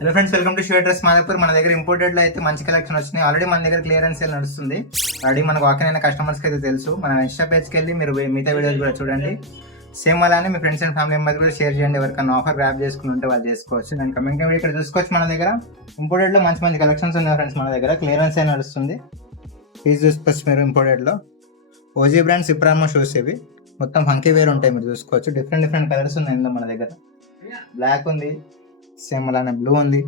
Hello friends, welcome to shoe dress Madhapur. మన దగ్గర imported లో అయితే మంచి కలెక్షన్ వచ్చినాయి. ఆల్రెడీ మన దగ్గర క్లియరెన్స్ సేల్ నడుస్తుంది. ఆల్రెడీ మనకు వాకింగ్ అయిన కస్టమర్స్కి అయితే తెలుసు. మన ఇన్స్టా పేజ్కి వెళ్ళి మీరు మిగతా వీడియోస్ కూడా చూడండి. సేమ్ అలానే మీ ఫ్రెండ్స్ అండ్ ఫ్యామిలీ మెంబర్స్ కూడా షేర్ చేయండి. ఎవరికైనా ఆఫర్ గ్రాప్ చేసుకుని ఉంటే వాళ్ళు చేసుకోవచ్చు. నేను కమింగ్ ఇక్కడ చూసుకోవచ్చు. మన దగ్గర ఇంపోర్టెడ్ లో మంచి మంచి కలెక్షన్స్ ఉన్నాయి ఫ్రెండ్స్. మన దగ్గర క్లియరెన్స్ సేల్ నడుస్తుంది. ప్లీజ్ చూసుకోవచ్చు మీరు ఇంపోర్టెడ్ లో. ఓజీ బ్రాండ్ సిప్రామో షూస్ ఇవి మొత్తం ఫంకీ వేర్ ఉంటాయి. మీరు చూసుకోవచ్చు. డిఫరెంట్ కలర్స్ ఉన్నాయి ఇందులో మన దగ్గర. బ్లాక్ ఉంది, సేమ్ అలానే బ్లూ ఉంది.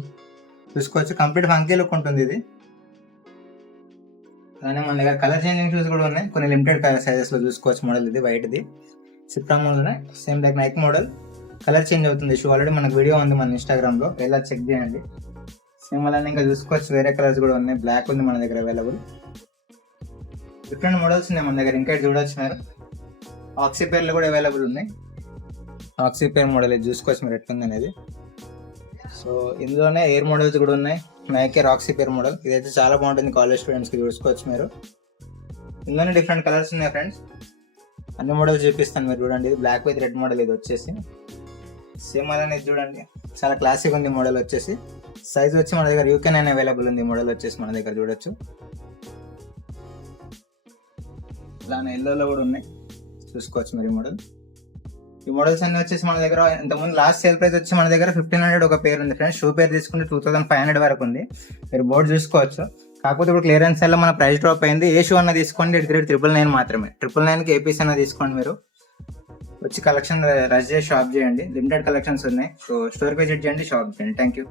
చూసుకోవచ్చు. కంప్లీట్ ఫంకీ లుక్ ఉంటుంది ఇది. అలానే మన దగ్గర కలర్ చేంజింగ్ షూస్ కూడా ఉన్నాయి. కొన్ని లిమిటెడ్ కలర్ సైజెస్ లో చూసుకోవచ్చు. మోడల్ ఇది వైట్ ది సిప్రా model, same like Nike model. Colour change అవుతుంది షూ. ఆల్రెడీ మనకు వీడియో ఉంది మన ఇన్స్టాగ్రామ్ లో, ఎలా చెక్ చేయండి. సేమ్ అలానే ఇంకా చూసుకోవచ్చు. వేరే కలర్స్ కూడా ఉన్నాయి. బ్లాక్ ఉంది మన దగ్గర అవైలబుల్. డిఫరెంట్ మోడల్స్ ఉన్నాయి మన దగ్గర. ఇంకా చూడవచ్చు మీరు. ఆక్సీ పేర్లు కూడా అవైలబుల్ ఉన్నాయి. ఆక్సీ పేర్ మోడల్ ఇది చూసుకోవచ్చు మీరు ఎట్లుంది అనేది. సో ఇందులోనే ఎయిర్ మోడల్స్ కూడా ఉన్నాయి. నైకే రాక్సీ పేర్ మోడల్ ఇదైతే చాలా బాగుంటుంది. కాలేజ్ స్టూడెంట్స్కి చూసుకోవచ్చు మీరు. ఇందులోనే డిఫరెంట్ కలర్స్ ఉన్నాయి ఫ్రెండ్స్. అన్ని మోడల్స్ చూపిస్తాను మీరు చూడండి. ఇది బ్లాక్ విత్ రెడ్ మోడల్ ఇది వచ్చేసి. సేమ్ అలానే ఇది చూడండి, చాలా క్లాసిక్ ఉంది మోడల్ వచ్చేసి. సైజ్ వచ్చి మన దగ్గర UK9 అవైలబుల్ ఉంది. మోడల్ వచ్చేసి మన దగ్గర చూడొచ్చు. ఇలానే ఎల్లోలో కూడా ఉన్నాయి, చూసుకోవచ్చు మీరు. ఈ మోడల్స్ అన్ని వచ్చేసి మన దగ్గర ఇంతకుముందు లాస్ట్ సేల్ ప్రైస్ వచ్చి మన దగ్గర 1500 ఒక పేరు ఉంది ఫ్రెండ్స్. షూ పేరు తీసుకుంటే 2500 వరకు ఉంది. మీరు బోర్డు చూసుకోవచ్చు. కాకపోతే ఇప్పుడు క్లియరెన్స్ సేల్ లో మన ప్రైస్ డ్రాప్ అయింది. ఏ షూ అన్న తీసుకోండి, 999 మాత్రమే. 999కి ఏపీస్ అన్న తీసుకోండి. మీరు వచ్చి కలెక్షన్ రష్ చేసి షాప్ చేయండి. లిమిటెడ్ కలెక్షన్స్ ఉన్నాయి. సో స్టోర్ విజిట్ చేయండి, షాప్ చేయండి. Thank you.